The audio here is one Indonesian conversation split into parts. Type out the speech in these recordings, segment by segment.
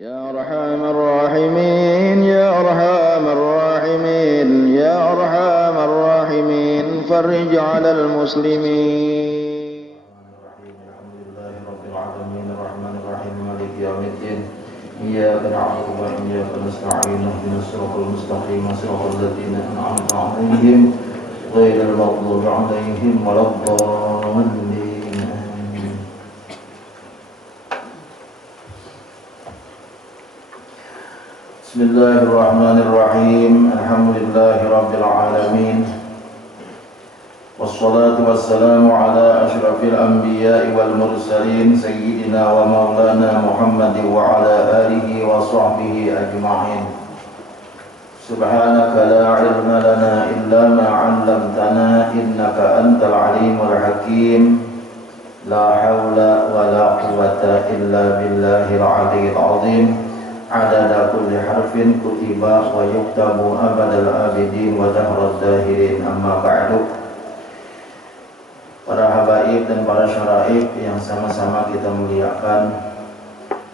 يا أرحم الراحمين يا أرحم الراحمين يا أرحم الراحمين فرج على المسلمين. الحمد لله رب العالمين الرحمن الرحيم مالك يوم الدين إياك نعبد وإياك نستعين اهدنا الصراط المستقيم صراط الذين أنعمت عليهم غير المغضوب عليهم ولا الضالين. Bismillahirrahmanirrahim. Alhamdulillahirabbil alamin. Wassalatu wassalamu ala asyrafil anbiya'i wal mursalin sayyidina wa maulana Muhammadin wa ala alihi wa sahbihi ajma'in. Subhanaka la ilma lana illa ma 'allamtana innaka antal alimul hakim. La haula wa la quwwata illa billahil aliyyil azim. Adada kulli harfin kutiba wa yuktabu abadal abidin wa dahrad dahirin amma ba'du. Para habaib dan para syaraib yang sama-sama kita muliakan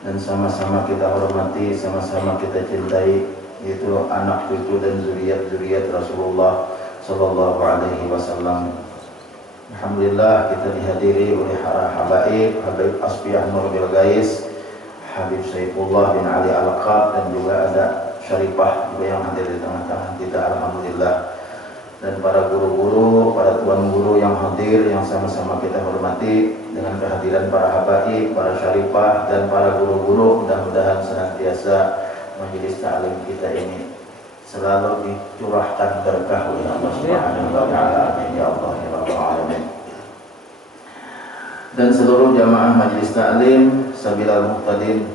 dan sama-sama kita hormati, sama-sama kita cintai, yaitu anak cucu dan zuriat-zuriat Rasulullah sallallahu alaihi wasallam. Alhamdulillah kita dihadiri oleh para habaib, Habib Asfiyah Nur Bilgais, Habib Saifullah bin Ali Al-Qab, dan juga ada Syarifah juga yang hadir di tengah-tengah kita. Alhamdulillah. Dan para guru-guru, para tuan guru yang hadir, yang sama-sama kita hormati, dengan kehadiran para habaib, para syarifah, dan para guru-guru, mudah-mudahan senantiasa majelis ta'lim kita ini selalu dicurahkan berkah oleh Allah Subhanahu wa taala. Amin ya Allah ya rabbal alamin. Dan seluruh jamaah majelis ta'lim sabilal muhtadin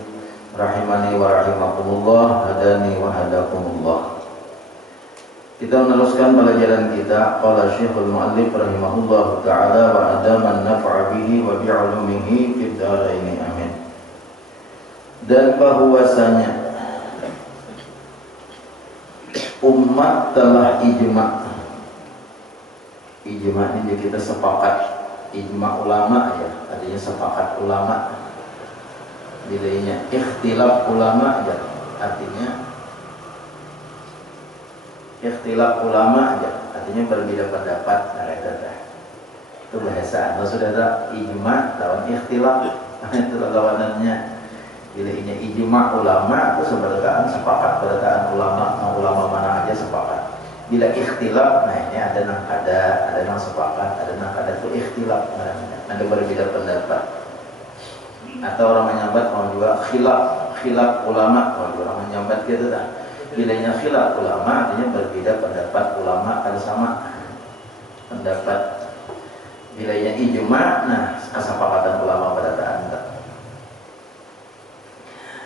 rahimani wa rahimakumullah, hadani wa hadakumullah. Kita meneruskan pelajaran kita. Qala Syekhul Mu'allif rahimahullah ta'ala wa adaman naf'a bihi wa bi'ulumihi fid dharaini amin. Dan bahwasanya umat telah ijma'. Ijma' ini kita sepakat. Ijma' ulama ya, artinya sepakat ulama. Bilainya ikhtilaf ulama ya, artinya ikhtilaf ulama aja, artinya berbeda pendapat. Itu bahasa. Maksudnya ada ijma lawan ikhtilaf, itu lawanannya. Bila ini ijma ulama itu seberkaan sepakat, berdasarkan ulama mana aja sepakat. Bila ikhtilaf, nah ini ada yang sepakat, ada yang kada itu ikhtilaf, ada berbeda pendapat. Atau orang menyambat mau juga khilaf ulama, mau juga orang menyambat gitu dah. Bilanya khilaf ulama artinya berbeda pendapat ulama ada sama pendapat. Bilanya ijma, nah kesepakatan ulama pada taat.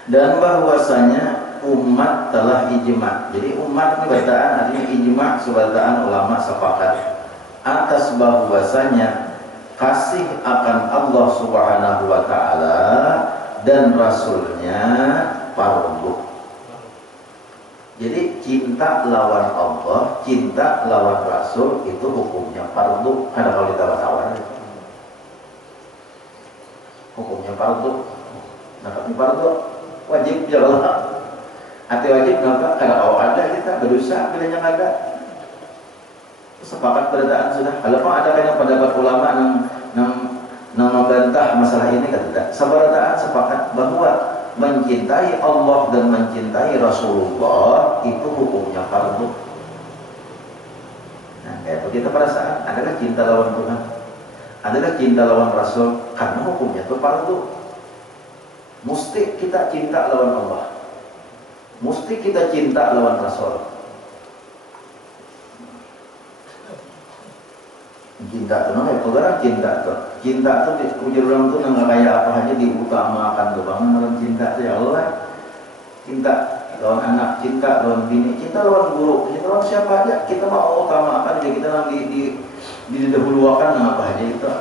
Dan bahwasanya umat telah ijma. Jadi umat ini bataan artinya ijma, sebataan ulama sepakat atas bahwasanya kasih akan Allah Subhanahu wa taala dan rasulnya fardhu. Jadi cinta lawan Allah, cinta lawan Rasul itu hukumnya fardhu. Ada kalau ditawar-tawar hukumnya fardhu. Nah tapi fardhu wajib jalan. Hati wajib kenapa? Karena ada kita berusaha bilanya ada. Sepakat berdaan sudah. Kalau ada yang pendapat ulama yang membantah masalah ini kata sabarataan sepakat bahwa mencintai Allah dan mencintai Rasulullah itu hukumnya fardhu. Nah, kayak begitu perasaan. Adakah cinta lawan Tuhan? Adakah cinta lawan Rasul? Karena hukumnya itu fardhu. Mesti kita cinta lawan Allah. Mesti kita cinta lawan Rasul. Cinta itu namanya pegarang cinta tuh. Cinta tuh ujar orang tuh nggak kayak apa aja diutamakan tuh bangun dalam cinta tuh ya Allah. Cinta lawan anak, cinta lawan bini, cinta lawan guru, cinta lawan siapa aja kita mau utamakan aja, kita lagi didahulukan apa aja itu.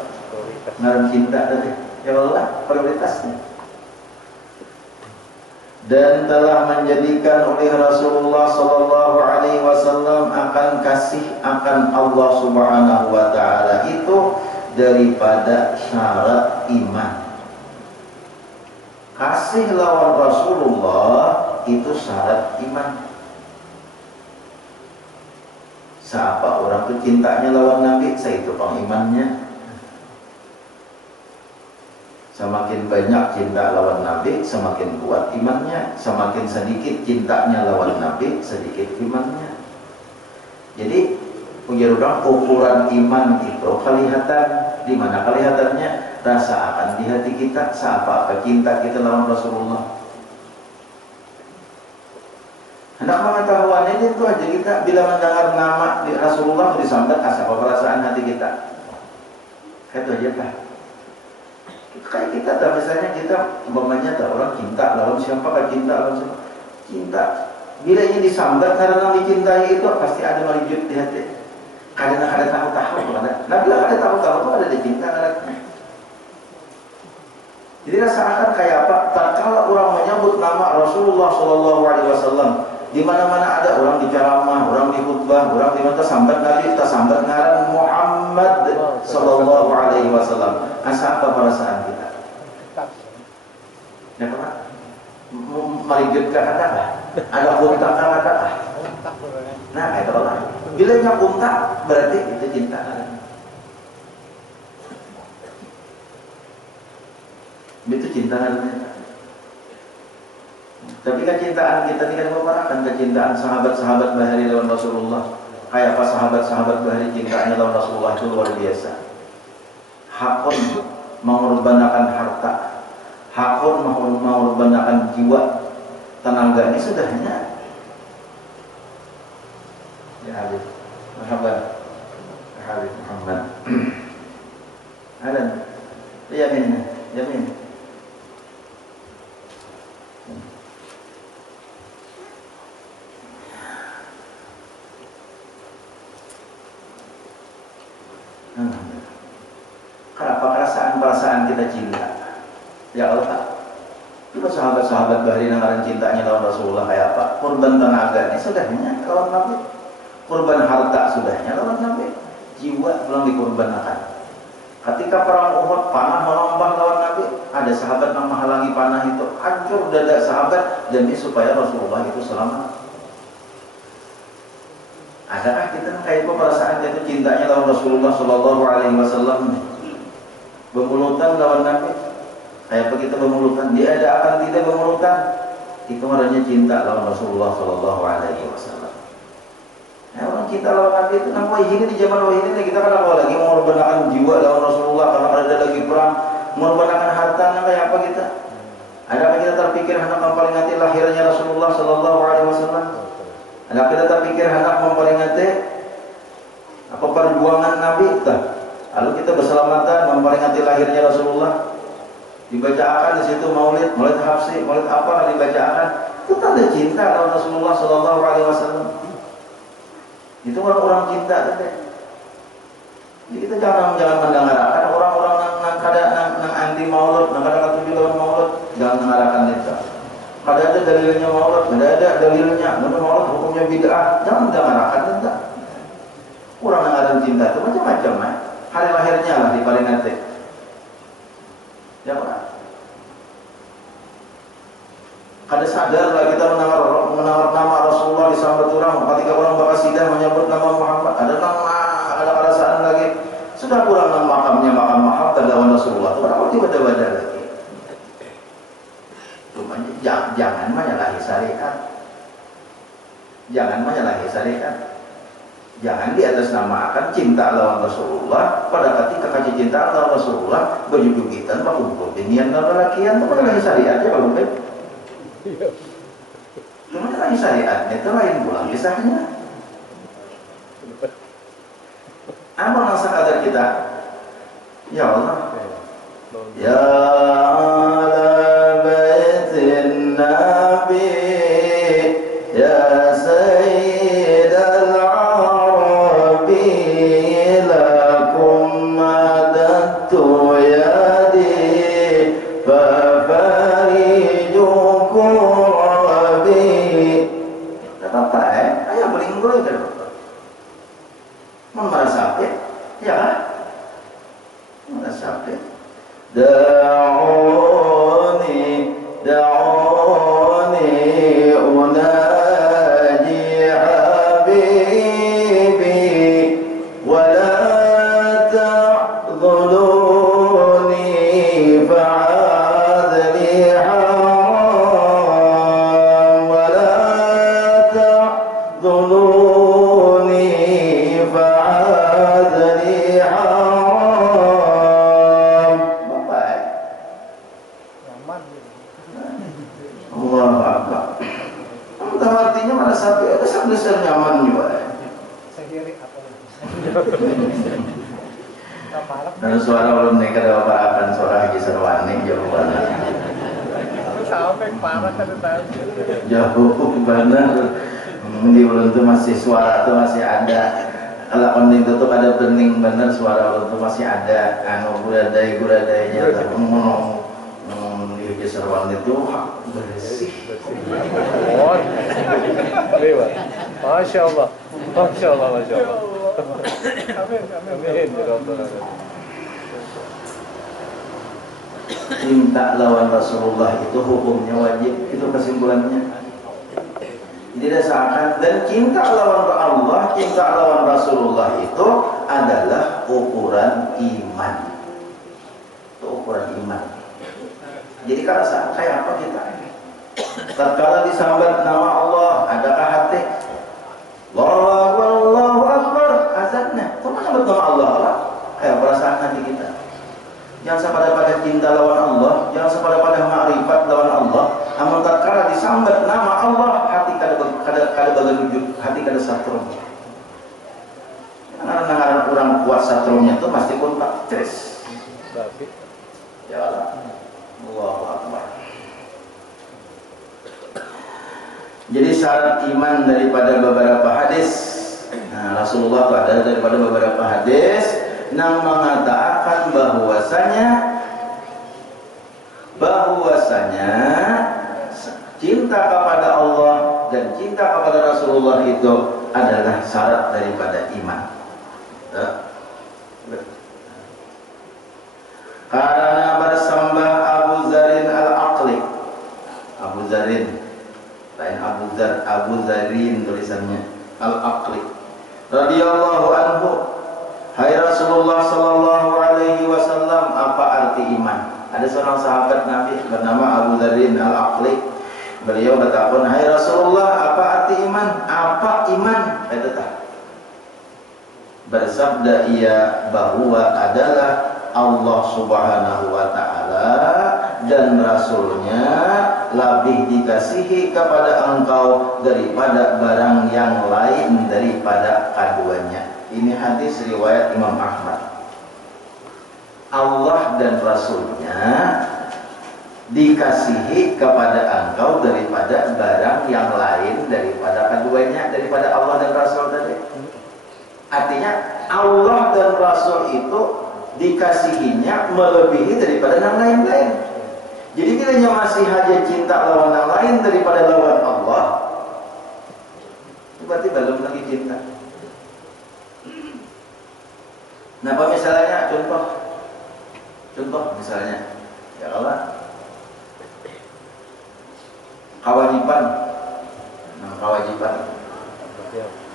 Ngaran cinta tadi ya Allah prioritasnya. Dan telah menjadikan oleh Rasulullah sallallahu alaihi wasallam akan kasih akan Allah Subhanahu wa taala itu daripada syarat iman. Kasih lawan Rasulullah itu syarat iman. Siapa orang itu cintanya lawan Nabi, itu imannya. Semakin banyak cinta lawan Nabi, semakin kuat imannya. Semakin sedikit cintanya lawan Nabi, sedikit imannya. Jadi punya orang ukuran iman itu kelihatan. Di mana kelihatannya? Rasa akan di hati kita. Siapa cinta kita lawan Rasulullah. Hendak pengetahuannya itu aja kita bila mendengar nama di Rasulullah disambat apa perasaan hati kita. Itu aja Pak. Kayak kita misalnya kita umpamanya orang cinta lawan siapa, kan cinta lawan siapa. Cinta bila ini disambat karena dicintai itu pasti ada merijut di hati. Kadang ada tahu-tahu ada. Nah bila ada tahu-tahu itu ada di cinta ada. Jadi rasa akan kayak apa? Tatkala orang menyebut nama Rasulullah SAW, di mana-mana ada orang di ceramah, orang di khutbah, orang di mana sambat Nabi, kita sambat ngaran Muhammad sallallahu alaihi wasallam. Asa apa perasaan kita? Ya Pak. Merijutkan ada kontak ada. Nah, itu lah. Bila nya kontak berarti itu cinta. Itu cinta namanya. Tapi kecintaan kita ini kan merupakan kecintaan sahabat-sahabat bahari lawan Rasulullah. Kayak apa sahabat-sahabat bahari cintanya lawan Rasulullah itu luar biasa. Hakun mengorbankan harta, hakun mengorbankan jiwa, tenaga ini sudahnya. Ya Habib Muhammad, ya Habib Muhammad. Adan, yamin. Kenapa perasaan kita cinta? Ya Allah, itu sahabat-sahabat bahari nangaran cintanya lawan Rasulullah kayak apa? Korban tenaga ini sudahnya lawan Nabi, korban harta sudahnya lawan Nabi, jiwa belum dikorbankan. Ketika perang Uhud panah melambah lawan Nabi, ada sahabat yang menghalangi panah itu, hancur dada sahabat demi supaya Rasulullah itu selamat. Adakah kita kayak perasaan itu cintanya lawan Rasulullah Sallallahu Alaihi Wasallam? Bermulutan lawan Nabi, kayak apa kita bermulutan? Dia ada akan tidak bermulutan? Itu marahnya cinta lawan Rasulullah Sallallahu Alaihi Wasallam. Nah, orang cinta lawan Nabi itu namanya ini di zaman wahyu ini kita kan apa lagi mengorbankan jiwa lawan Rasulullah karena ada lagi perang, mengorbankan harta, kayak apa kita? Adakah kita terpikir hendak memperingati lahirnya Rasulullah Sallallahu Alaihi Wasallam? Adakah kita terpikir hendak memperingati apa perjuangan Nabi kita? Lalu kita berselamatan memperingati lahirnya Rasulullah. Dibacakan di situ maulid hafsi, maulid apa dibacakan? Itu tanda cinta lawan Rasulullah Sallallahu Alaihi Wasallam. Itu orang-orang cinta tadi. Jadi kita jangan mendengarkan orang-orang yang anti maulid, yang kadang-kadang bilang maulid, jangan mendengarkan itu. Kada ada dalilnya maulid, ada dalilnya. Menurut maulid hukumnya bid'ah, jangan mendengarkan itu. Kurang mendengarkan cinta itu macam-macam, hari lahirnya lah diperingati. Ya Pak. Kada sadar lah kita mendengar nama Rasulullah disambut orang. Ketika orang berkasidah menyebut nama Muhammad, ada perasaan lagi. Sudah kurang makamnya makam Muhammad lawan Rasulullah. Kenapa tiba-tiba lagi? Cuma jangan menyalahi syariat. Jangan menyalahi syariat. Jangan di atas nama akan cinta lawan Rasulullah pada ketika kasih cinta lawan Rasulullah berjujugitan mengumpul dinian dan lelakian itu menyalahi syariatnya kalau baik. Cuma menyalahi syariatnya itu lain pula kisahnya. Apa rasa kadar kita? Ya Allah, ya ala baitin Nabi, ya Sayyid al-Arabi, lakum madattu yadi, fafariju kurabi. Kata apa ayah beringgoy kan? Merasa apa? Ya kan? Merasa apa? Da'uni Allahu Akbar. Kamu artinya mana sampai ada besar nyaman juga. Dan suara ulun nih kada parakan suara Haji Sarwani jauh banget. Jauh banget. Di ulun tuh masih suara tuh masih ada. Kalau onding itu tuh ada bening bener suara ulun tuh masih ada. Anu guradainya tapi ngomong di Haji Sarwani itu bersih. Masya Allah, Masya Allah, Masya Allah. Amin. Cinta lawan Rasulullah itu hukumnya wajib, itu kesimpulannya. Tidak seakan dan cinta lawan Allah, cinta lawan Rasulullah itu adalah ukuran iman. Itu ukuran iman. Jadi kalau kayak apa kita? Tatkala disambat nama Allah, adakah hati? Allahu Akbar, azannya. Kok menyebut nama Allah? Kayak perasaan hati kita. Jangan pada cinta lawan Allah, jangan pada makrifat lawan Allah. Namun tatkala disambat nama Allah, hati kada bagusujud, hati kada satrum. Karena orang kuat satrumnya itu pasti kontak stres. Ya Allah. Allahu Akbar. Jadi syarat iman daripada beberapa hadis, nah, Rasulullah itu ada daripada beberapa hadis yang mengatakan bahwasanya cinta kepada Allah dan cinta kepada Rasulullah itu adalah syarat daripada iman. Karena bersambah Abu Zarin Al-Aqli, Abu Zarin lain Abu Zarin tulisannya Al-Aqli radhiyallahu anhu, hai Rasulullah sallallahu alaihi wasallam, apa arti iman? Ada seorang sahabat Nabi bernama Abu Zarin Al-Aqli. Beliau berkata, hai Rasulullah, apa arti iman? Apa iman? Bersabda ia bahwa adalah Allah Subhanahu wa ta'ala dan Rasulnya lebih dikasihi kepada engkau daripada barang yang lain daripada keduanya. Ini hadis riwayat Imam Ahmad. Allah dan Rasulnya dikasihi kepada engkau daripada barang yang lain daripada keduanya, daripada Allah dan Rasul tadi. Artinya Allah dan Rasul itu dikasihinya melebihi daripada yang lain-lain. Jadi kita masih hanya cinta lawan yang lain daripada lawan Allah, itu berarti belum lagi cinta. Nah, apa misalnya contoh misalnya, ya Allah, kewajiban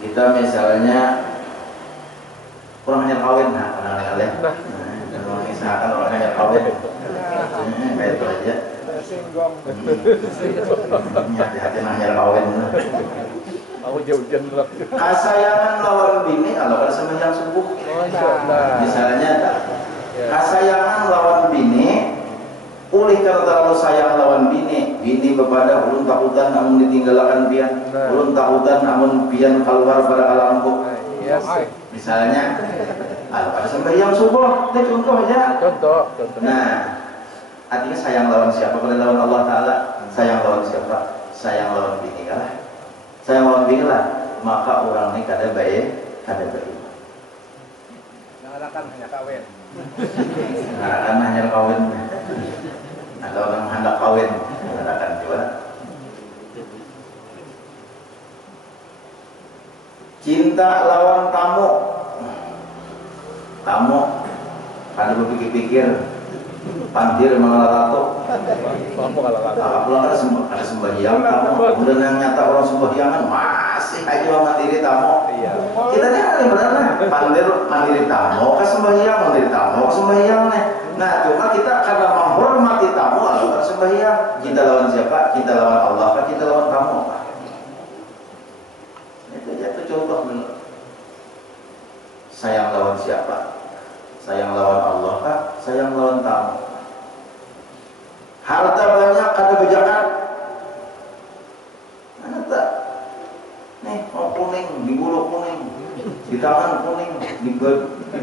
kita misalnya orang hanya kawin, orang misalkan orang hanya kawin, kayak itu aja. Hati-hati hanya kawin. Aku jauh-jauh lah. Kasayangan lawan bini kalau ada sembahyang subuh. Misalnya, kasayangan lawan bini, ulih kalau terlalu sayang lawan bini bepada ulun takutan namun ditinggalkan pian, ulun takutan namun pian keluar pada alamku. Misalnya, ada sembahyang subuh, itu contoh aja. Contoh. Nah, artinya sayang lawan siapa? Kalau lawan Allah Ta'ala, sayang lawan siapa? Sayang lawan bini lah. Sayang lawan bini lah, maka orang ini kada baik. Ngarahkan hanya kawin. Ada orang hendak kawin, ngarahkan juga. Cinta lawan tamu, kalau berpikir-pikir, pandir mengalalato. Pulang ada sembahyang tamu, kemudian yang nyata orang sembahyangan masih aja mandiri tamu. Kita nih ada benar pandir mandiri tamu, sembahyang mandiri tamu, sembahyang nih. Nah, cuma kita karena menghormati tamu, lalu sembahyang. Kita lawan siapa? Kita lawan Allah, kita lawan tamu. Itu contoh dulu. Sayang lawan siapa? Sayang lawan Allah kah? Sayang lawan tamu. Harta banyak kada bejakan. di tangan kuning, di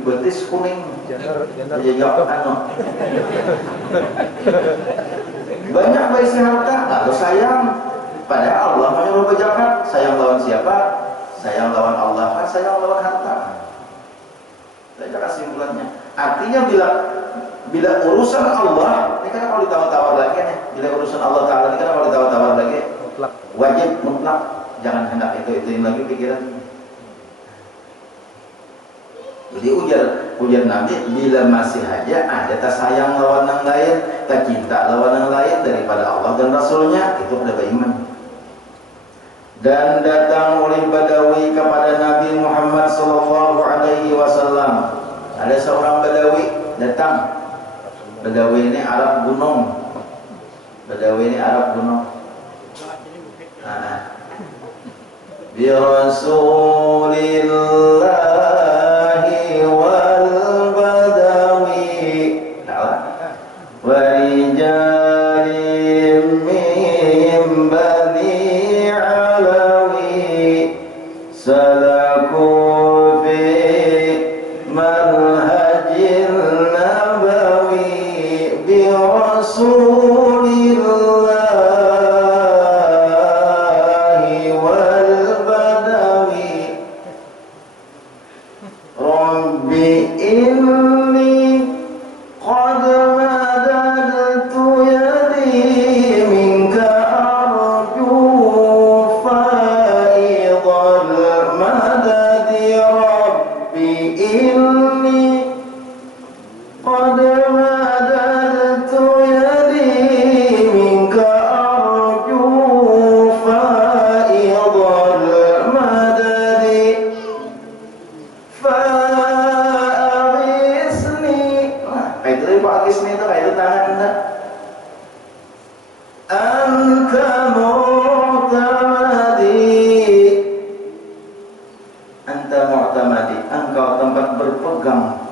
betis kuning, Jangan banyak baisi harta, lalu sayang. Padahal Allah menyuruh berzakat. Sayang lawan siapa? Sayang lawan Allah, sayang lawan harta. Saya kesimpulannya. Artinya bila urusan Allah, ini kan kalau ditawar-tawar lagi nih. Bila urusan Allah Taala ini kan kalau ditawar-tawar lagi, wajib mutlak. Jangan hendak itu lagi pikiran. Jadi ujar Nabi, bila masih aja ada tak sayang lawan yang lain, tak cinta lawan yang lain daripada Allah dan Rasulnya, itu ada beriman. Dan datang oleh Badawi kepada Nabi Muhammad sallallahu alaihi wasallam. Ada seorang Badawi datang. Badawi ini Arab gunung. Bi Rasulillahi wal Badawi wa rijalim min bani alawi salaku fi manhajil nabawi bi Rasulillahi wal Badawi Rabbi inni qad madadtu yadi minka arju faidal madadi Rabbi inni qad madadtu yadi minka arju faidal madadi fa'agisni. Kayak itu fa'agisni itu kayak itu tangan anda. Anta mu'tamadi, engkau tempat berpegang,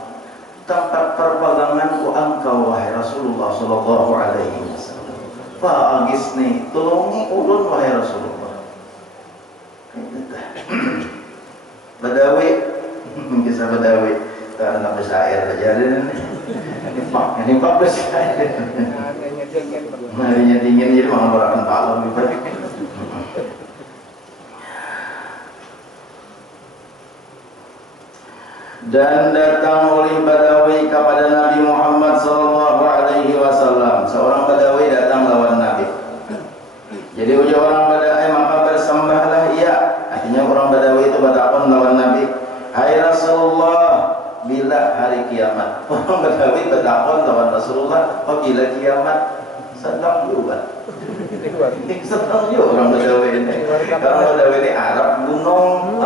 tempat perpeganganku engkau wahai Rasulullah sallallahu alaihi wasallam. Fa'agisni, tolongi ulun wahai Rasulullah. Badawi, kisah Badawi, tak nak bersair saja ini pak bersair. Harinya dingin jadi malah berakan palem gitu. Dan datang oleh Badawi kepada Nabi Muhammad sallallahu alaihi wasallam. Seorang Badawi datang lawan Nabi. Jadi ujar orang Badawi, maka bersembahlah ia. Artinya orang Badawi itu bertakon lawan Nabi, hai Rasulullah, bila hari kiamat? Orang Badawi bertakon lawan Rasulullah, oh bila kiamat? Sedang juga. Sedang juga orang Badawi ini. Orang Badawi ini Arab gunung,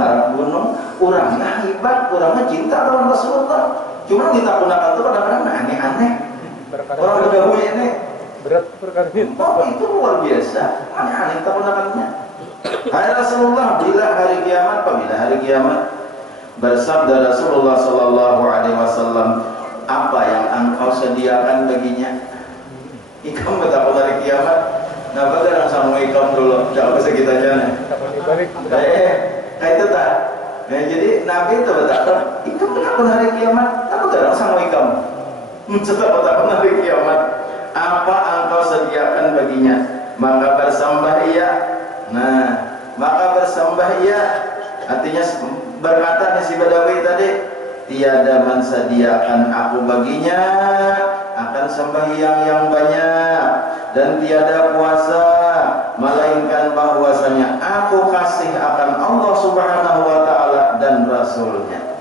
orangnya hebat, orangnya cinta lawan Rasulullah. Cuma kita gunakan itu kadang-kadang aneh-aneh. Orang Badawi ini berat perkara itu. Oh, itu luar biasa. Aneh-aneh kita gunakannya. Hai Rasulullah, bila hari kiamat? Apabila hari kiamat? Bersabda Rasulullah sallallahu alaihi wasallam, apa yang engkau sediakan baginya? Ikam betapa hari kiamat? Napa kadang sama ikam dulu? Jangan bisa kita jalan. Kayak itu tak. Nah, jadi Nabi itu betapa ikam betapa hari kiamat? Apa kadang sama ikam? Betapa hari kiamat? Apa engkau sediakan baginya? Maka bersembah ia. Nah, maka bersembah ia, artinya berkata si Badawi tadi, tiada mensediakan aku baginya akan sembahyang yang banyak dan tiada puasa melainkan bahwasanya aku kasih akan Allah Subhanahu wa taala dan Rasulnya.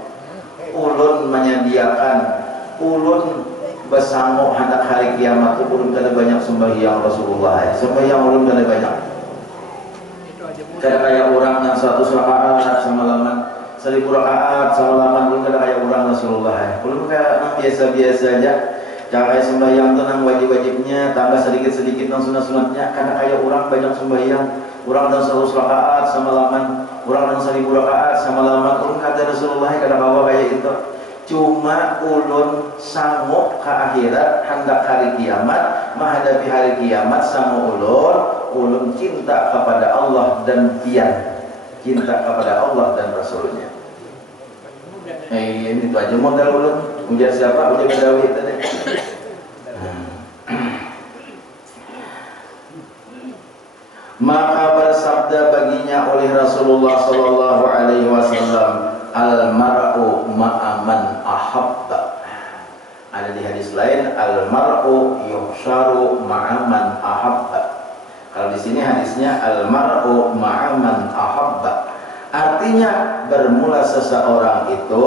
Ulun menyediakan, ulun bersanggup hendak hari kiamat itu ulun kada banyak sembahyang Rasulullah. Sembahyang ulun kada banyak. Kada kayak orang yang 100 rakaat semalaman, 1000 rakaat semalaman, belum kada kayak orang Rasulullah. Belum kayak biasa-biasa aja. Cara kayak sembahyang tenang wajib-wajibnya, tambah sedikit-sedikit nang sunat-sunatnya. Kada kayak orang banyak sembahyang, orang dan 100 rakaat semalaman, orang dan 1000 rakaat semalaman. Ulun kata Rasulullah kada kawa kayak itu. Cuma ulun sanggup ke akhirat hendak hari kiamat, menghadapi hari kiamat sama ulun cinta kepada Allah dan cinta kepada Allah dan Rasulnya. Ini tuh aja modal ulun. Ujar siapa? Ujar Badawi tadi. Maka bersabda baginya oleh Rasulullah sallallahu alaihi wasallam, al-mar'u ma'aman ahabba. Ada di hadis lain, al-mar'u yuhsyaru ma'aman ahabba. Kalau di sini hadisnya al-mar'u ma'aman ahabba. Artinya bermula seseorang itu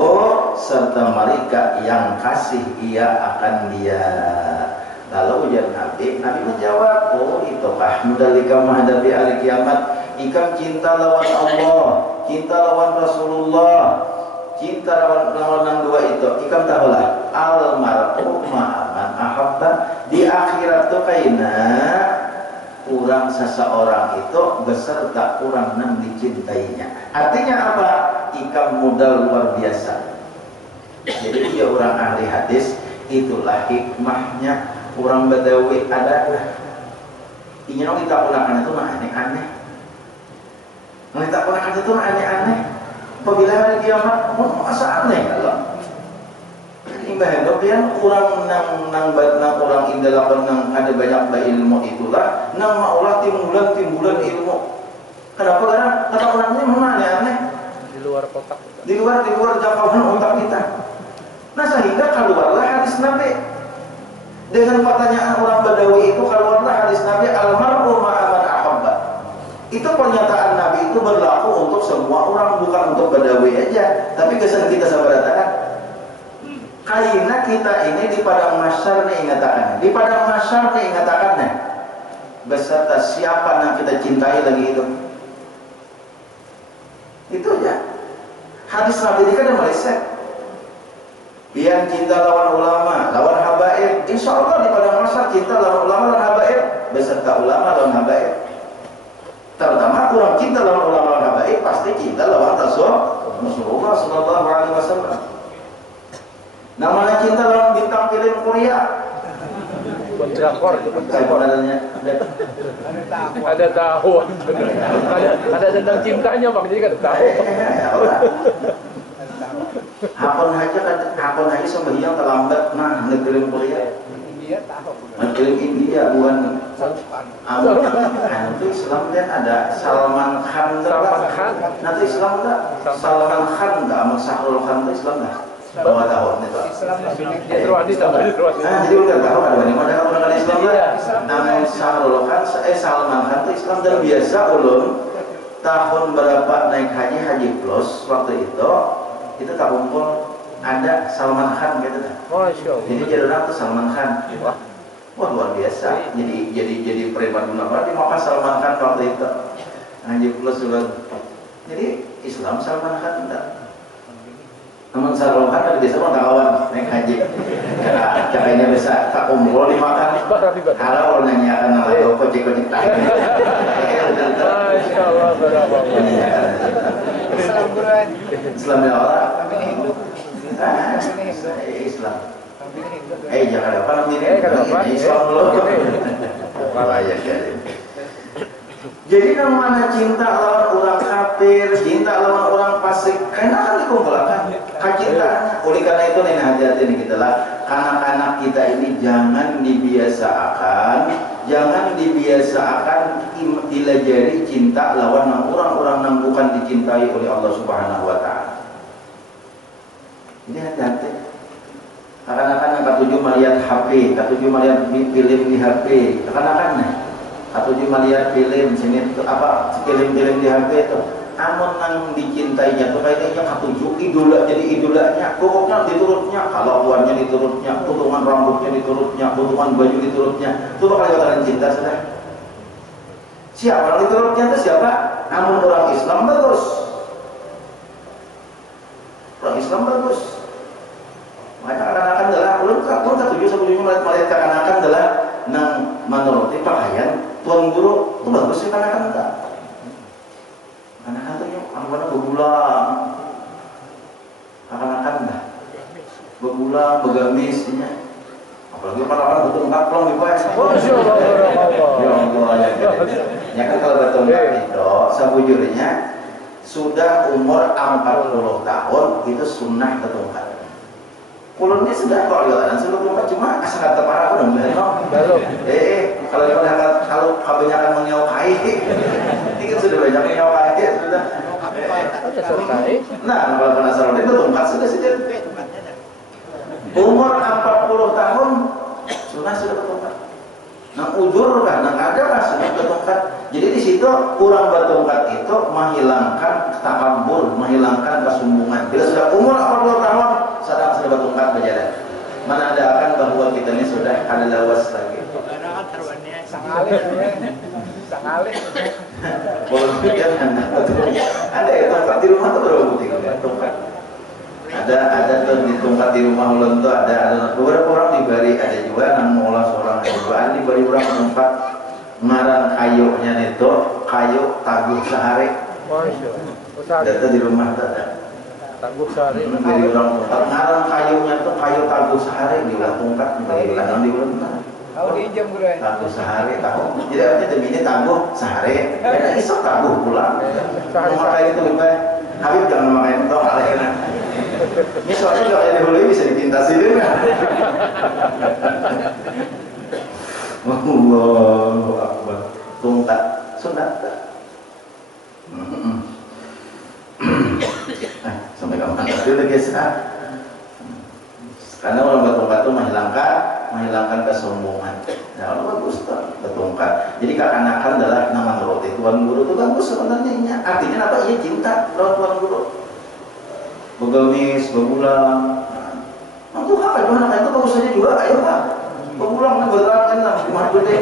serta mereka yang kasih ia akan dia. Lalu ujar Nabi menjawab, oh itukah mudalika menghadapi hari kiamat. Ikam cinta lawan Allah, cinta lawan Rasulullah, cinta lawan yang dua itu. Ikam tahulah al-mar'u ma'aman ahabba. Di akhirat tuh kaina kurang seseorang itu beserta kurang yang dicintainya. Artinya apa? Ikam modal luar biasa. Jadi dia orang ahli hadis, itulah hikmahnya orang Badawi ada. Ingin kita ulangkan itu aneh-aneh. Kita ulangkan itu aneh-aneh. Apabila hari kiamat, masa aneh kalau imbah dopian kurang nang orang indalapan nang ada banyak ilmu itulah nang maulah timbulan ilmu. Kenapa? Karena kata orangnya memang aneh-aneh Di luar kotak. di luar jangkauan otak kita. Nah sehingga keluarlah hadis Nabi dengan pertanyaan orang Badawi itu, keluarlah hadis Nabi al-mar'u ma'aman ahabba. Itu pernyataan Nabi itu berlaku untuk semua orang, bukan untuk Badawi aja. Tapi kesan kita sahabat katakan kaina kita ini di padang mahsyar nih ingatakannya. Di padang mahsyar nih ingatakannya. Beserta siapa yang kita cintai lagi itu. Itu aja. Hadis Nabi ini kan ada meleset. Yang cinta lawan ulama, lawan habaib. Insya Allah di padang mahsyar cinta lawan ulama, lawan habaib. Beserta ulama lawan habaib. Terutama kurang cinta lawan ulama, lawan habaib, pasti cinta lawan Rasulullah sallallahu alaihi wasallam. Namanya cinta lawan bintang film Korea. Drakor itu drakor. Ada tahu. Ada tentang cintanya Bang, jadi kan tahu. Hakon aja sembahyang terlambat nah negeri Korea. India tahu. Negeri India bukan. Nanti Islam kan ada Salman Khan. Nanti Islam enggak? Salman Khan enggak? Amal Sahrul Khan itu Islam enggak? Bawa tahun itu. Dia terwadi tahu. Jadi udah tahu ada di mana orang Islam lah. Nama Sahrul Khan, Salman Khan itu Islam dan biasa ulun tahun berapa naik haji plus waktu itu tak kumpul ada Salman Khan gitu kan. Masya Allah. Jadi jadi orang tuh Salman Khan. Wah luar biasa. Jadi pribadi di Makkah Salman Khan waktu itu haji plus ulun. Jadi Islam Salman Khan enggak. Namun Salman Khan ada biasa orang kawan naik haji. Caranya bisa tak umroh di Makkah. Kalau orang nanyakan nama itu kocek tadi. Masya Allah. Islam ya Allah. Islam. Jangan apa namanya? Islam dulu. Bahaya sekali. Jadi namanya cinta lawan orang kafir, cinta lawan orang fasik, karena kan dikumpulkan kecintaan. Oleh karena itu nih hati-hati nih kita lah, anak-anak kita ini jangan dibiasakan dilajari cinta lawan orang-orang yang bukan dicintai oleh Allah Subhanahu Wa Taala. Jadi hati-hati. Akan-akan yang ketujuh melihat HP, ketujuh melihat film di HP, akan-akan atau dia melihat film sini itu apa film-film di HP itu amun nang dicintainya tuh kayaknya ketujuh idola jadi idolanya pokoknya diturutnya kalau buahnya diturutnya potongan rambutnya diturutnya potongan baju diturutnya itu bakal bakalan cinta sudah siapa yang diturutnya itu siapa amun orang Islam bagus makanya akan-akan adalah ulun ketujuh sebelumnya melihat akan-akan adalah nang menuruti pakaian tuan guru itu bagus sih kan enggak anak-anak itu anak-anak begulang akan-akan enggak begulang begamis apalagi orang butuh kaplong di bawah ya Allah ya kan kalau betul itu sebujurnya sudah umur 40 tahun itu sunnah ketungkat. Kulun ini sudah kok lihat sudah ketungkat cuma asal kata para udah belum. Kalau kebanyakan menyokai, ini sudah banyak menyokai sudah. Selesai. Nah, kalau penasaran itu ketungkat sudah. Umur 40 tahun sudah ketungkat. Nang ujur kan, nang ada kan sudah ketungkat. Jadi di situ kurang bertungkat itu menghilangkan takabur, menghilangkan kesombongan. Bila sudah umur 40 tahun, sedang sudah bertungkat berjalan. Menandakan bahwa kita ini sudah ada lawas lagi. Sangalih. Boleh kan? Ada ya tungkat di rumah tuh berapa putih tungkat? Ada tuh di tungkat di rumah ulun tuh ada beberapa orang diberi, ada juga nang mola seorang ada juga ada diberi orang tungkat ngarang kayunya itu kayu taguh sehari. Ada di rumah tuh ada Taguh sehari. diberi orang tungkat ngarang kayunya itu kayu taguh sehari diulah tungkat diberi ulang di ulun. Tahu diinjam gue. Taguh sehari tahu. Jadi artinya demi ini taguh sehari. Karena isok taguh pulang. Memakai itu lebih Habib jangan memakai itu alehna. Ini soalnya kalau ada dulu bisa dipintasi juga. Allahu Akbar. Tungkat sunat. Sampai kapan dulu guys. Karena orang bertungkat itu menghilangkan kesombongan. Ya Allah bagus tuh bertungkat. Jadi kekanakan adalah nama nurut itu tuan guru itu bagus sebenarnya. Artinya apa? Ia cinta rawat tuan guru. Begamis, berulang. Nah, tuh hak gimana itu bagus saja juga. Ayo pak, berulang nih berulang kan gimana gede.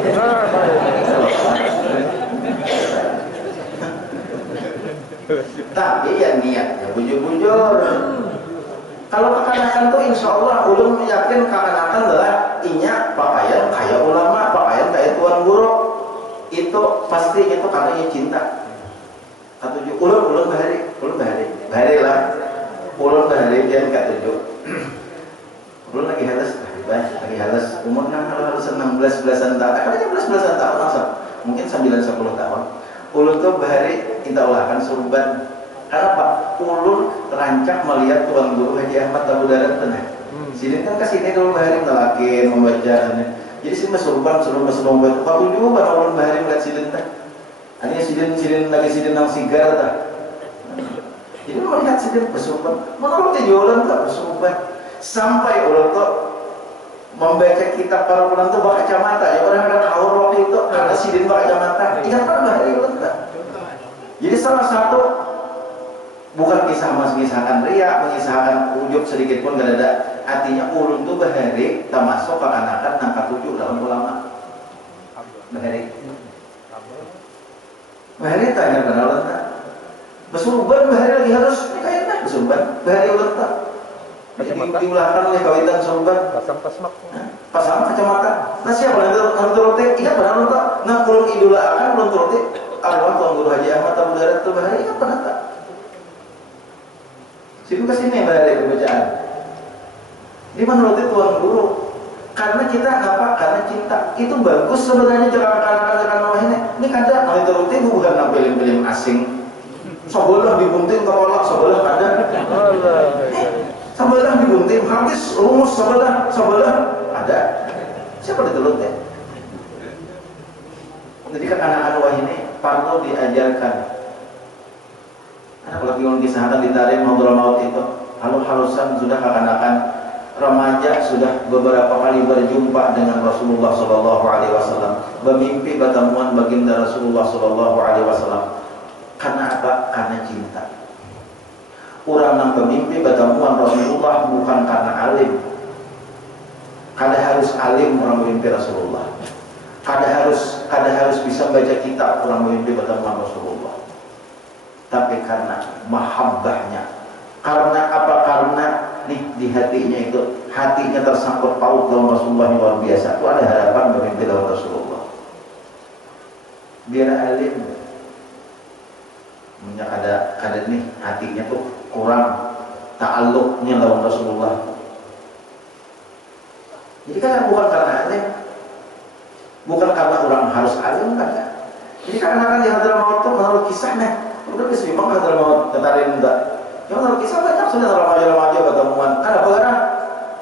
Tapi ya niatnya bujur-bujur. Kalau kekanakan tuh insya Allah ulun yakin kekanakan adalah inya pakaian kayak ulama, pakaian kayak tuan guru. Itu pasti itu karena ia cinta. Katujuh ulun bahari lah. Ulun bahari dia katujuh. Ulun lagi halus umur halus 16-belasan tahun. Kadang 11-belasan tahun masa mungkin 9-10 tahun. Ulun tuh bahari kita ulahkan surban. Karena Pak ulun rancak melihat tuan guru Haji Ahmad Abu Darat tenang. Sini kan kesini dulu bahari melakin membaca. Jadi sini surban suruh membaca. Kalau juga pada ulun bahari melihat sidin teh. Hanya sidin lagi sidin nang sigar tah. Jadi melihat sidin bersurban. Menurut jualan tak bersurban. Sampai ulun tuh membaca kitab para ulun tuh baca kacamata. Ya kadang-kadang kawur waktu itu karena sidin baca kacamata. Ingat kan bahari ulun tak. Jadi salah satu bukan kisah mengisahkan riak, mengisahkan ujub sedikit pun gak ada. Artinya ulun tuh bahari termasuk kekanakan nangka tujuh dalam ulama. Bahari tanya benar ulun tak. Bersurban bahari lagi harus kayaknya bersurban bahari ulun tak. Diulahkan oleh kawitan surban. Pasang kacamata. Nah siapa yang turuti? Ingat benar ulun tak. Nah ulun idola akan ulun turuti. Arwah tuan guru Haji Ahmad Abu Darat tuh bahari ingat benar tak. Sini kesini bahari pembacaan. Ini menuruti tuan guru. Karena kita apa? Karena cinta. Itu bagus sebenarnya jangan kanakan ini. Ini kada kalau turuti bukan film-film asing. Sebelah dibunting kepala, sebelah ada. Sebelah dibunting habis rumus sebelah ada. Siapa dituruti? Jadi anak-anak wah ini perlu diajarkan. Kalau kita kisahkan ditarik ngobrol maut itu halus-halusan sudah kekanakan remaja sudah beberapa kali berjumpa dengan Rasulullah Sallallahu Alaihi Wasallam, bermimpi pertemuan baginda Rasulullah Sallallahu Alaihi Wasallam. Karena apa? Karena cinta. Orang yang bermimpi pertemuan Rasulullah bukan karena alim. Kada harus alim orang bermimpi Rasulullah. Kada harus bisa baca kitab orang bermimpi pertemuan Rasulullah. Tapi karena mahabbahnya. Karena apa? Karena di hatinya itu, hatinya tersangkut paut dalam Rasulullah yang luar biasa. Itu ada harapan bermimpi dalam Rasulullah. Biar alim, ada nih hatinya tuh kurang ta'alluqnya dalam Rasulullah. Jadi kan bukan karena alim, bukan karena orang harus alim kan? Jadi karena kan di Hadramaut itu menurut kisahnya. Udah memang Hadramaut ketarin enggak. Ya kalau kisah banyak sudah remaja-remaja ketemuan. Ada apa?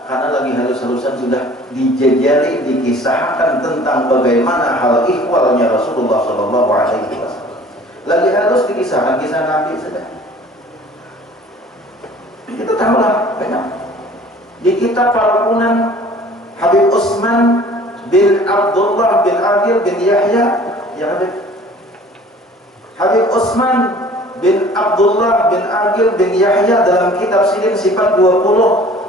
Karena lagi halus-halusan sudah dijejali, dikisahkan tentang bagaimana hal ikhwalnya Rasulullah Shallallahu Alaihi Wasallam. Lagi halus dikisahkan kisah Nabi sudah. Kita tahulah banyak. Di kitab Parukunan Habib Utsman bin Abdullah bin Aqil bin Yahya, ya Habib Utsman bin Abdullah bin Aqil bin Yahya dalam kitab Silin Sifat 20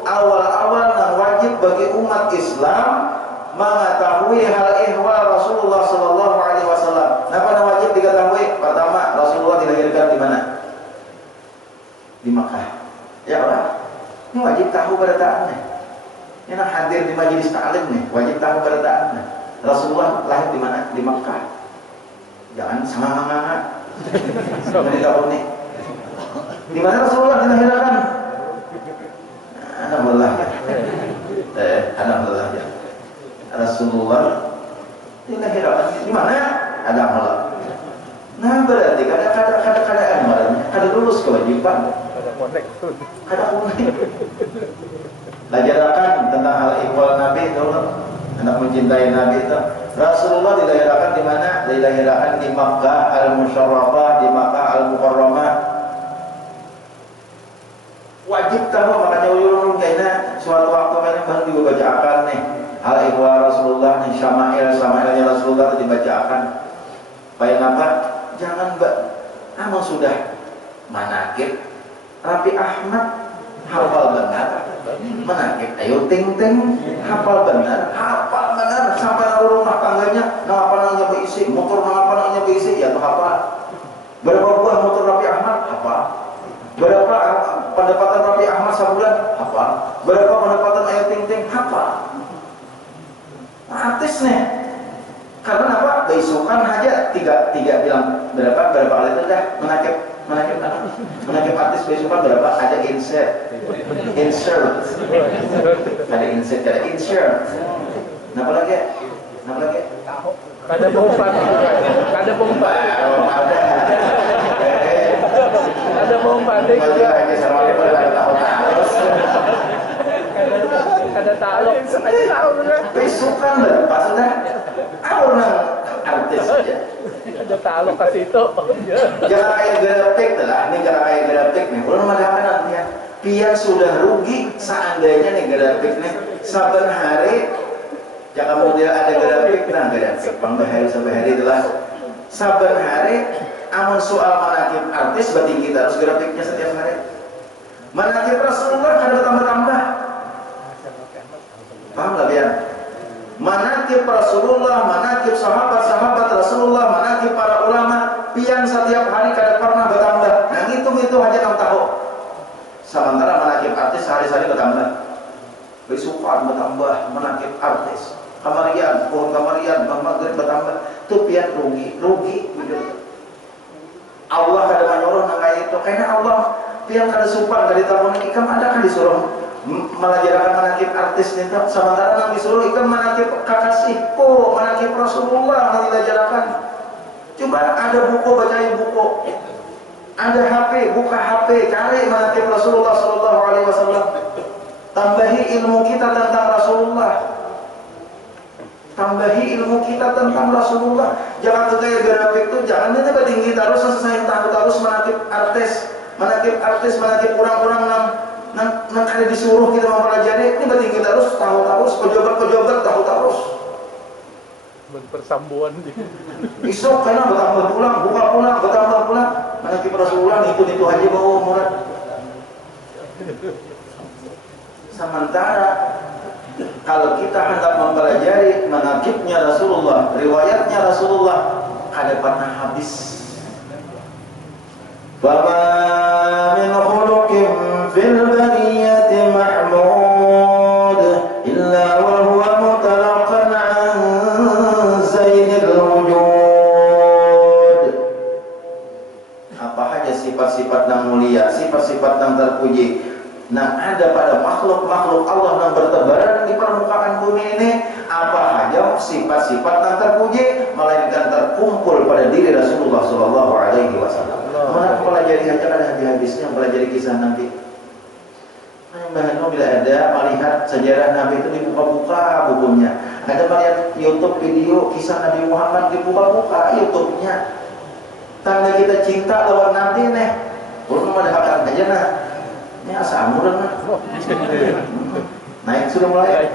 awal-awal yang wajib bagi umat Islam mengetahui hal ihwal Rasulullah Sallallahu Alaihi Wasallam. Apa yang wajib diketahui? Pertama, Rasulullah dilahirkan di mana? Di Makkah. Ya Allah, ini wajib tahu beritaannya. Ini hadir di majelis ta'lim nih, wajib tahu beritaannya. Rasulullah lahir di mana? Di Makkah. Jangan semangat. Seperti tahu nih. Di mana Rasulullah dilahirkan? Alhamdulillah ya. Alhamdulillah ya. Rasulullah dilahirkan di mana? Alhamdulillah. Nah berarti kada lulus kewajiban. Kada konek. Belajarkan tentang hal ihwal Nabi itu, anak mencintai Nabi itu. Rasulullah dilahirkan di mana? Dilahirkan di Makkah Al-Musyarrafah, di Makkah Al-Mukarramah. Wajib tahu, makanya ulun kayaknya suatu waktu mereka baru dibacakan nih hal ihwal Rasulullah nih, syama'ilnya Rasulullah itu dibacakan. Supaya apa? Jangan namun sudah manakib Rapi Ahmad hafal benar, manakib ayo ting hafal benar sampai rumah tangganya nama apa namanya berisi, motor nama apa namanya berisi, ya tuh hafal. Berapa buah motor Rapi Ahmad hafal. Berapa pendapatan Rapi Ahmad sebulan hafal. Berapa pendapatan ayo ting hafal. Artis nih. Karena apa? Besokan aja tiga bilang berapa kali itu dah menakib artis besokan berapa? Ada insert, ada insert. Kenapa lagi? Ada pompa. Ada pompa juga. Ada taluk. Besokan berapa sudah? Orang artis saja. Ada taluk kasih itu. Jangan kayak grafik lah, ini jangan kayak grafik nih. Ulun madahakan nantinya. Pian sudah rugi seandainya nih grafik nih. Saban hari jangan model ada grafik, nah grafik sampai hari itulah. Saban hari amun soal manakib artis berarti kita harus grafiknya setiap hari. Manakib Rasulullah kan bertambah-tambah. Paham lah Bian? Manakib Rasulullah, manakib sahabat-sahabat Rasulullah, manakib para ulama, pian setiap hari kada pernah bertambah. Nah itu aja kamu tahu. Sementara manakib artis sehari-hari bertambah. Besukan bertambah, manakib artis. Kamarian, maghrib bertambah. Itu pian rugi. Allah kada menyuruh nang itu. Karena Allah pian kada supan, kada ditabuh ikam ada kan disuruh melajarkan manakib artis nih, sementara yang disuruh ikan manakib kakasihku, manakib Rasulullah yang diajarkan. Coba ada buku, bacain buku, ada HP, buka HP, cari manakib Rasulullah Sallallahu Alaihi Wasallam. Tambahi ilmu kita tentang Rasulullah. Jangan gaya grafik itu, jangan ini tinggi terus selesai tahu terus manakib artis, kurang-kurang nang ada disuruh kita mempelajari, ini berarti kita harus tahu terus, pejabat tahu terus. Berpersambuan di. Besok karena bertambah pulang. Manakib Rasulullah ikut itu haji bawa murad. Sementara kalau kita hendak mempelajari manakibnya Rasulullah, riwayatnya Rasulullah, kada pernah habis. Bama min khuluqin fil bariyati mahmud illa wa huwa mutalaqan an zainil wujud. Apa saja sifat-sifat yang mulia, sifat-sifat yang terpuji nah ada pada makhluk-makhluk Allah yang bertebaran di permukaan bumi ini, apa saja sifat-sifat yang terpuji melainkan terkumpul pada diri Rasulullah Sallallahu Alaihi Wasallam. pelajari aja kan habis-habisnya pelajari kisah Nabi. Mbah Hano bila ada melihat sejarah Nabi itu dibuka-buka bukunya. Ada melihat YouTube video kisah Nabi Muhammad dibuka-buka YouTube-nya. Tanda kita cinta lawan Nabi nih. Belum ada hak aja nah. Ini asa amuran nah. Naik sudah mulai.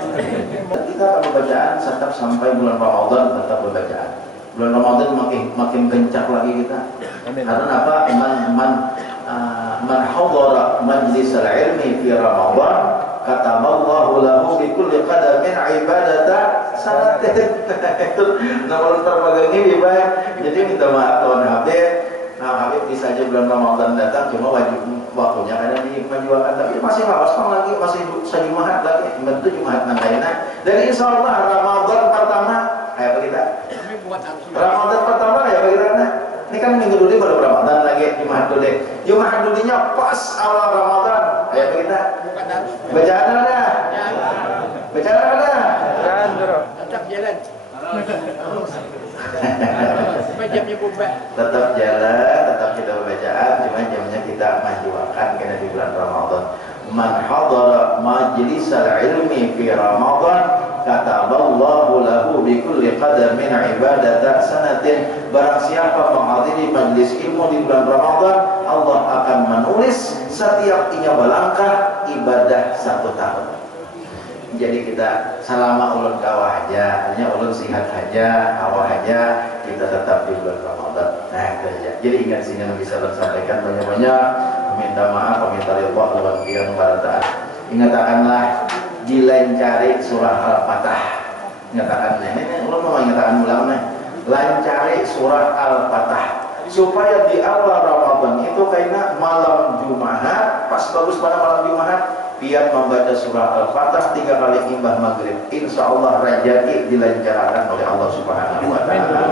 Kita akan bacaan tetap sampai bulan Ramadan tetap bacaan. Bulan Ramadan makin kencang lagi kita. Karena apa? Man hadara majlis al-ilmi fi Ramadan kataballahu lahu bi kulli qadamin ibadata sanatin. Itu nomor terbagai ini baik. Jadi minta maaf kawan Habib. Nah, Habib bisa aja bulan Ramadan datang cuma wajib waktunya karena dimajukan, tapi masih lawas lagi, masih Jumat lagi, bentuk Jumat nantinya. Dan insya Allah Ramadan pertama kayak kita. Ramadan pertama kayak kita. Ini kan minggu dulu baru Ramadan lagi, Jumat dulu. Jumat dulunya pas awal Ramadan kayak kita. Bacaan ada. Bacaan ada. Tetap jalan. Jamnya bubar. Tetap jalan, tetap kita bacaan, cuma jamnya kita majukan karena di bulan Ramadan. Man hadara majlisal ilmi fi Ramadan kataballahu lahu bi kulli qadamin ibadata sanatin. Barang siapa menghadiri majlis ilmu di bulan Ramadan, Allah akan menulis setiap ia melangkah ibadah 1 tahun. Jadi kita selama ulun kawah aja, hanya ulun sihat aja, awal aja, kita tetap di bulan Ramadan. Nah itu aja. Jadi ingat sehingga Nabi SAW sampaikan banyak-banyak, minta maaf, minta ridha lawan dia membarat. Ingatkanlah dilancari surah Al-Fatah. Ingatkan ini ulun mau ingatkan ulang nih. Lancari surah Al-Fatah supaya di awal Ramadan itu kayaknya malam Jumat, pas bagus pada malam Jumat. Biar membaca surah Al-Fatah 3 kali imbah maghrib, insya Allah rezeki dilancarkan oleh Allah Subhanahu Wa Taala.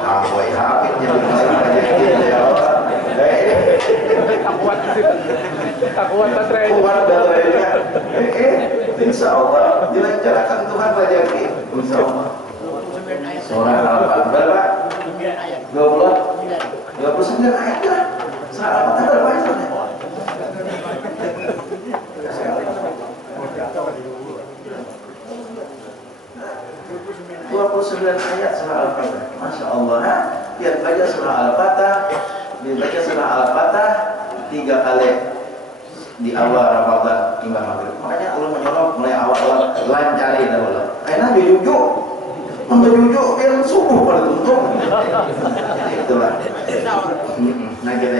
Hawai habib jadi masalah rezeki ya Allah. Kuat baterai. Kuat baterainya. Insya Allah dilancarkan Tuhan rezeki. Insya Allah. Surah Al-Fatah berapa? 29 ayat lah. Surah Al-Fatah berapa ayat? 29 ayat surah Al-Fatah. Masya Allah. Lihat baca surah Al-Fatah, dibaca surah Al-Fatah 3 kali di awal Ramadan hingga maghrib. Makanya Allah menyuruh mulai awal lancari dahulu. Karena jujuk, untuk jujuk biar subuh pada tuntung. Itulah. Nah kita